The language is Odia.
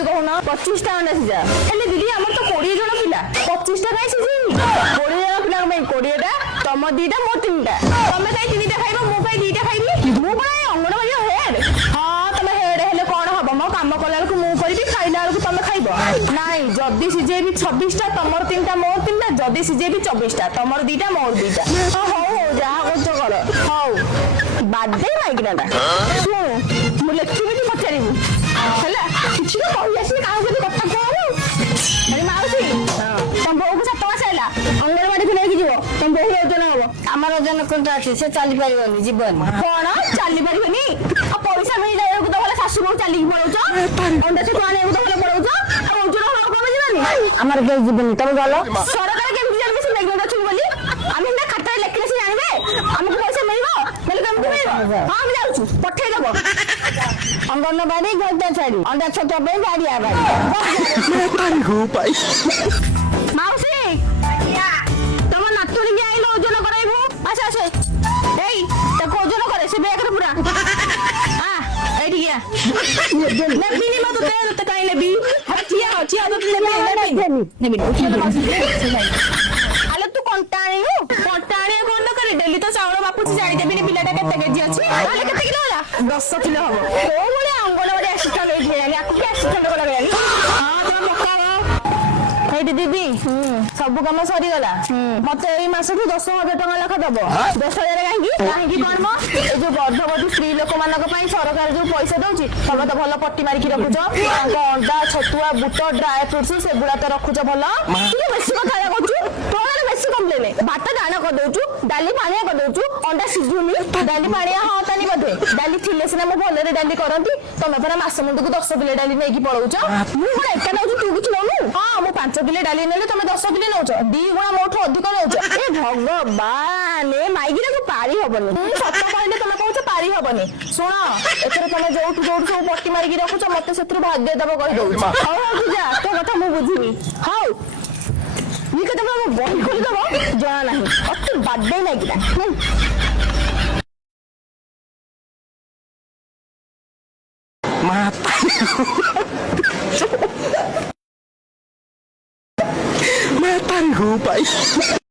ସିଝେଇବି କହୁନ? 25ଟା ଅଣ୍ଡା ସିଝା। ହେଲେ ଦିଦି ଆମର ତ 20 ଜଣ ପିଲା, 25ଟା କାଇଁ ସିଝେଇବି? 20 ଜଣ ପିଲାଙ୍କ ପାଇଁ 20ଟା, ତମ 2ଟା ମୋର 3ଟା। ତମେ କାଇଁ 3ଟା ଖାଇବ, ମୁଁ କାଇଁ 2ଟା ଖାଇବି? ମୁଁ କଣ ଏ ଅଙ୍ଗନବାଡିର ହେଡ୍? ହଁ ତମେ ହେଡ୍ ହେଲେ କଣ ହବ? ମୋ କାମ କଲା ବେଳକୁ ମୁଁ କରିବି, ଖାଇଲା ବେଳକୁ ତମେ ଖାଇବ? ନାଇଁ, ଯଦି ସିଝେଇବି 26ଟା, ତମର 3ଟା ମୋର 3ଟା। ଯଦି ସିଝେଇବି 24ଟା, ତମର 2ଟା ମୋର 2ଟା। ହଉ ହଉ ଯାହା କରୁଛ କର। ହଉ ବାଦେ ମାଇକିନାଟା ଶୁଣୁ, ମୁଁ ଲେଖିବି କି ପଚାରିବି ହେଲା? କିଛି ତ କହି ଆସିବି, କାହାକୁ ଯଦି କଥା କୁହ। ଆରେ ମାଉସୀ, ତମ ବୋଉକୁ 7 ମାସ ହେଲା, ଅଙ୍ଗନବାଡିକୁ ନେଇକି ଯିବ। ତମ ବୋଉ ଓଜନ ହବ। ଆମର ଓଜନ କୋଉଟା ଅଛି? ସେ ଚାଲି ପାରିବନି, ଯିବନି। କଣ ଚାଲି ପାରିବନି? ଆଉ ପଇସା ମିଳିଯାକୁ ତ ଭଲ ଶାଶୁ ବୋଉ ଚାଲିକି ପଳଉଛ, ଅଣ୍ଡା ଛତୁଆ ଆଣିବାକୁ ତ ଭଲ ପଳଉଛ, ଆଉ ଓଜନ ହବାକୁ କମେ ଯିବନି? ଆମର କେହି ଯିବନି, ତମେ ଗଲ। ସରକାର କେମିତି ଜାଣିବେ ସେ ପ୍ରେଗନେଣ୍ଟ ଅଛନ୍ତି ବୋଲି? ଆମେ ସିନା ଖାତାରେ ଲେଖିଲେ ସେ ଜାଣିବେ, ଆମକୁ ପଇସା ମିଳିବ, ନହେଲେ କେମିତି ମିଳିବ? ହଁ ଆମେ ଯାଉଛୁ, ପଠେଇଦବ। ଅଙ୍ଗନବାଡି ଘଣ୍ଟା ଛାଡି ଅଣ୍ଡା ଛତୁଆ ପାଇଁ ଗାଡିଆ ଗାଡି। ମାଉସୀ, ତମ ନାତୁଣୀକି ଆଇଲେ ଓଜନ କରାଇବୁ। ଆସ ଆସ, ଏଇ ତାକୁ ଓଜନ କରେ ସେ ବ୍ୟାଗରେ ପୁରା। ଏଇଠିକି ନେବିନି, ତତେ କାହିଁ ନେବି? ଠିଆ ନେବି। ଆଲେ ତୁ କଣ୍ଟା ଆଣିବୁ? କଣ୍ଟା ଆଣିବା କଣ ଦରକାର? ଡେଲି ତ ଚାଉଳ ବାପୁଛି, ଜାଣିଦେବିନି ପିଲାଟା କେତେ କେଜି ଅଛି। ତାହେଲେ କେତେ କିଲୋ ହେଲା? 10 କିଲୋ ହବ। କୋଉ ଭଳିଆ ଅଙ୍ଗନବାଡି ଆସିଷ୍ଟାଣ୍ଟ ଏଇଠି ହେଲାଣି, ଆକୁ କି ଆସିଷ୍ଟାଣ୍ଟ କଲା ଗଲାଣି? ହଁ ତମେ ପକାଅ। ହେଇଟି ଦିଦି, ସବୁ କାମ ସରିଗଲା। ମତେ ଏଇ ମାସଠୁ 10,000 ଟଙ୍କା ଲେଖା ଦବ। 10,000 କାହିଁକି? କାହିଁକି କଣ ମ? ଏଇ ଯୋଉ ଗର୍ଭବତୀ ସ୍ତ୍ରୀ ଲୋକମାନଙ୍କ ପାଇଁ ସରକାର ଯୋଉ ପଇସା ଦଉଛି, ତମେ ତ ଭଲ ପଟି ମାରିକି ରଖୁଛ। ତାଙ୍କ ଅଣ୍ଡା ଛତୁଆ ବୁଟ ଡ୍ରାଏ ଫ୍ରୁଟ୍ସ ସେଗୁଡା ତ ରଖୁଛ ଭଲ। ତୁ ବେଶୀ କଥା କହୁଛୁ, ତୋର ବେଶୀ କମ୍ପ୍ଲେନ। ଭାତ ଡାଣ କରିଦଉଛୁ, ଡାଲି ପାଣିଆ କରିଦଉଛୁ, ଅଣ୍ଡା ସିଝୁନି, ଡାଲି ପାଣିଆ ହଅନ୍ତାନି ବୋଧେ। ଡାଲି ଥିଲେ ସିନା ମୁଁ ଭଲରେ ଡାଲି କରନ୍ତି। ତମେ ପରା ମାସ ମୁଣ୍ଡକୁ 10 କିଲୋ ଡାଲି ନେଇକି ପଳଉଛ। ମୁଁ କଣ ଏକା ନଉଛି, ତୁ କିଛି ନଉନୁ? ହଁ ମୁଁ 5 କିଲୋ ଡାଲି ନେଲେ ତମେ 10 କିଲୋ ନଉଛ, 2 ଗୁଣା ମୋଠୁ ଅଧିକ ନଉଛ। ଏ ଭଗବାନ, ଏ ମାଇକିନାକୁ ପାରି ହବନି। ସତ କହିଲେ ତମେ କହୁଛ ପାରି ହବନି। ଶୁଣ, ଏଥର ତମେ ଯୋଉଠୁ ସବୁ ପଟି ମାରିକି ରଖୁଛ, ମତେ ସେଥିରୁ ଭାଗ୍ୟ ଦବ କହିଦଉଛି। ହଉ ହଉ ପୂଜା, ତୋ କଥା ମୁଁ ବୁଝିବି। ହଉ ଇଏ କେତେବେଳେ ବହି ଖୋଲିଦବ ଜଣା ନାହିଁ, ଅତି ବାଡେଇ ନାଇକିନା। Matarí,